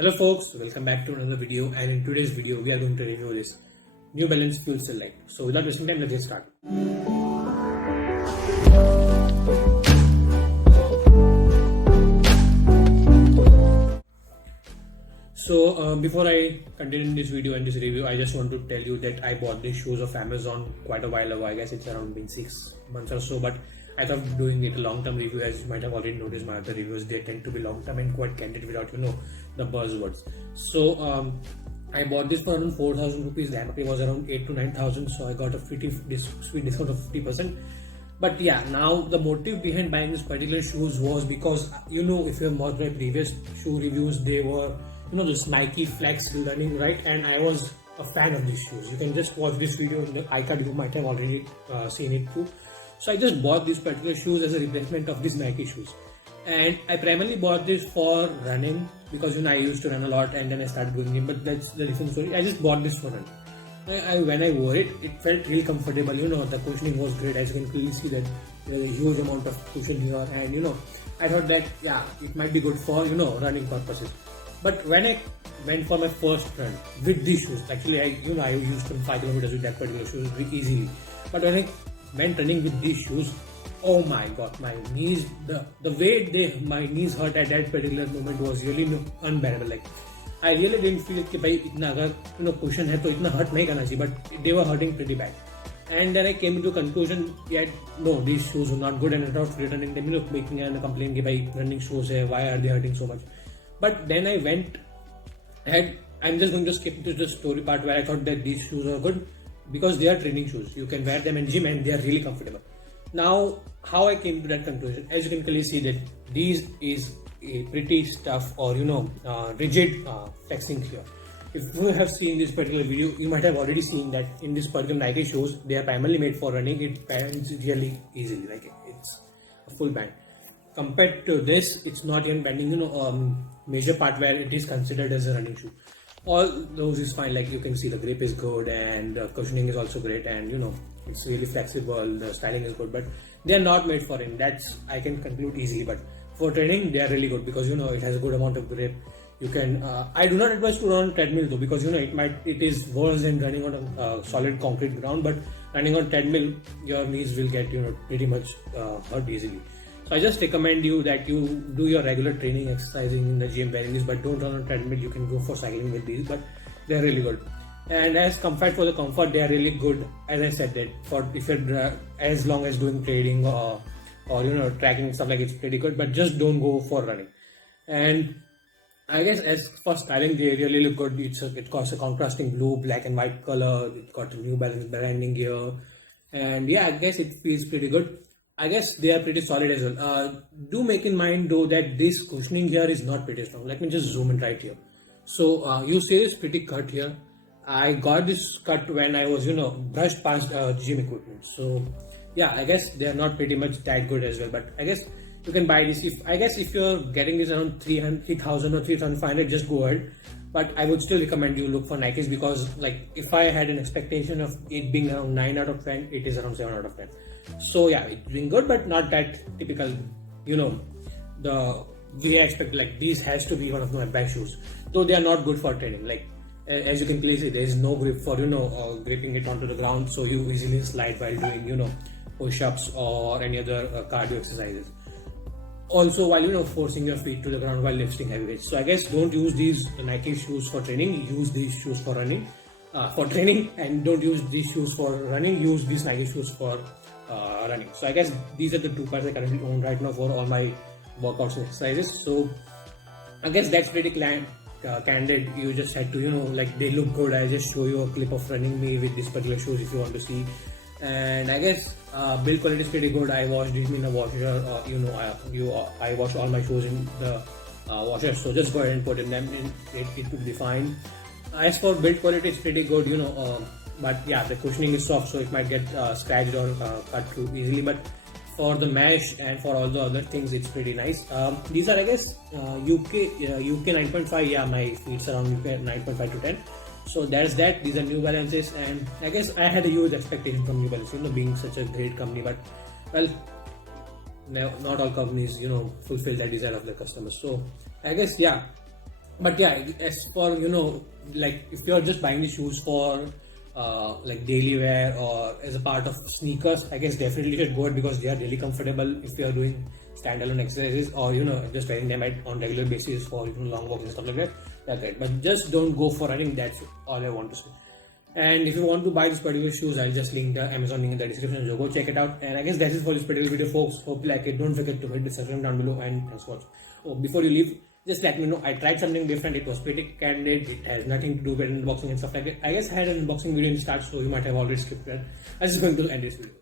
Hello folks, welcome back to another video, and in today's video we are going to review this New Balance FuelCell Flite. So without wasting time, let's get started. So before I continue this video and this review, I just want to tell you that I bought these shoes off Amazon quite a while ago. I guess it's around been 6 months or so, but I thought doing it a long-term review. As you might have already noticed, my other reviews, they tend to be long-term and quite candid without the buzzwords. So I bought this for around 4,000 rupees. The MRP was around 8 to 9,000, so I got a pretty sweet discount of 50%. But yeah, now the motive behind buying this particular shoes was because if you have watched my previous shoe reviews, they were this Nike Flex running, right? And I was a fan of these shoes. You can just watch this video in the iCard. You might have already seen it too. So I just bought these particular shoes as a replacement of these Nike shoes, and I primarily bought this for running because I used to run a lot and then I started doing it. But that's the different story. I just bought this for running. When I wore it, it felt really comfortable. The cushioning was great. As you can clearly see that there's a huge amount of cushion here, and I thought that it might be good for running purposes. But when I went for my first run with these shoes, actually I used to 5 kilometers with that particular shoes easily. But when I went running with these shoes, oh my god, my knees, the way my knees hurt at that particular moment was really unbearable. Like I really didn't feel that itna agar cushion hai to itna hurt nahi karna chahiye, but they were hurting pretty bad. And then I came to a conclusion that no, these shoes were not good, and I thought returning them, making a complaint that running shoes hai, why are they hurting so much? But then I went ahead. I'm just going to skip to the story part where I thought that these shoes are good because they are training shoes. You can wear them in gym and they are really comfortable. Now, how I came to that conclusion, as you can clearly see that these is a pretty tough or rigid flexing here. If you have seen this particular video, you might have already seen that in this particular Nike shoes, they are primarily made for running. It bends really easily, like it's a full band. Compared to this, it's not even bending, major part where it is considered as a running shoe. All those is fine, like you can see the grip is good and cushioning is also great, and it's really flexible, the styling is good, but they are not made for running. That's I can conclude easily. But for training, they are really good because it has a good amount of grip. You can I do not advise to run on treadmill though, because it is worse than running on a solid concrete ground, but running on treadmill, your knees will get pretty much hurt easily. So I just recommend you that you do your regular training, exercising in the gym wearing this, but don't run on treadmill. You can go for cycling with these, but they're really good. And as compared for the comfort, they are really good. As I said, that for if you're as long as doing trading or tracking and stuff like it's pretty good, but just don't go for running. And I guess as for styling, they really look good. It got a contrasting blue, black and white color. It got a New Balance branding here, and yeah, I guess it feels pretty good. I guess they are pretty solid as well. Do make in mind though that this cushioning here is not pretty strong. Let me just zoom in right here. So you see this pretty cut here. I got this cut when I was brushed past gym equipment. So yeah, I guess they are not pretty much that good as well. But I guess you can buy this if you're getting this around 3,000 or 3,500, just go ahead. But I would still recommend you look for Nikes, because like if I had an expectation of it being around 9 out of 10, it is around 7 out of 10. So yeah, it's been good, but not that typical, the way I expect. Like these has to be one of my best shoes, though they are not good for training. Like as you can clearly see, there is no grip for gripping it onto the ground, so you easily slide while doing push-ups or any other cardio exercises. Also while forcing your feet to the ground while lifting heavy weights. So I guess don't use these Nike shoes for training. Use these shoes for running, for training, and don't use these shoes for running. Use these Nike shoes for running. So I guess these are the two parts I currently own right now for all my workouts and exercises. So I guess that's pretty candid. You just had to like they look good. I just show you a clip of running me with this particular shoes if you want to see. And I guess build quality is pretty good. I washed it in a washer. I wash all my shoes in the washer. So just go ahead and put them in. It will be fine. As for build quality, it's pretty good. But yeah, the cushioning is soft, so it might get scratched or cut through easily. But for the mesh and for all the other things, it's pretty nice. These are, I guess, UK 9.5. Yeah, my feet's around UK 9.5 to 10. So there's that. These are New Balances, and I guess I had a huge expectation from New Balance, being such a great company. But well, not all companies fulfill that desire of their customers. So I guess yeah, But yeah, as for like if you're just buying the shoes for like daily wear or as a part of sneakers, I guess definitely you should go it because they are really comfortable if you are doing standalone exercises or just wearing them on regular basis for long walks and stuff like that. That's right. But just don't go for running. That's all I want to say. And if you want to buy these particular shoes, I'll just link the Amazon link in the description, so go check it out. And I guess that's it for this particular video, folks. Hope you like it. Don't forget to hit the subscribe down below, and thanks for watching. Oh, before you leave, just let me know. I tried something different. It was pretty candid. It has nothing to do with unboxing and stuff like that. I guess I had an unboxing video in the start, so you might have already skipped that. I'm just going to end this video.